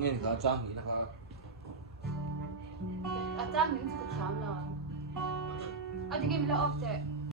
nghe thì có trang thì là có 아, 짠 냄새가 개 안 나. 아직 이미 나 없대.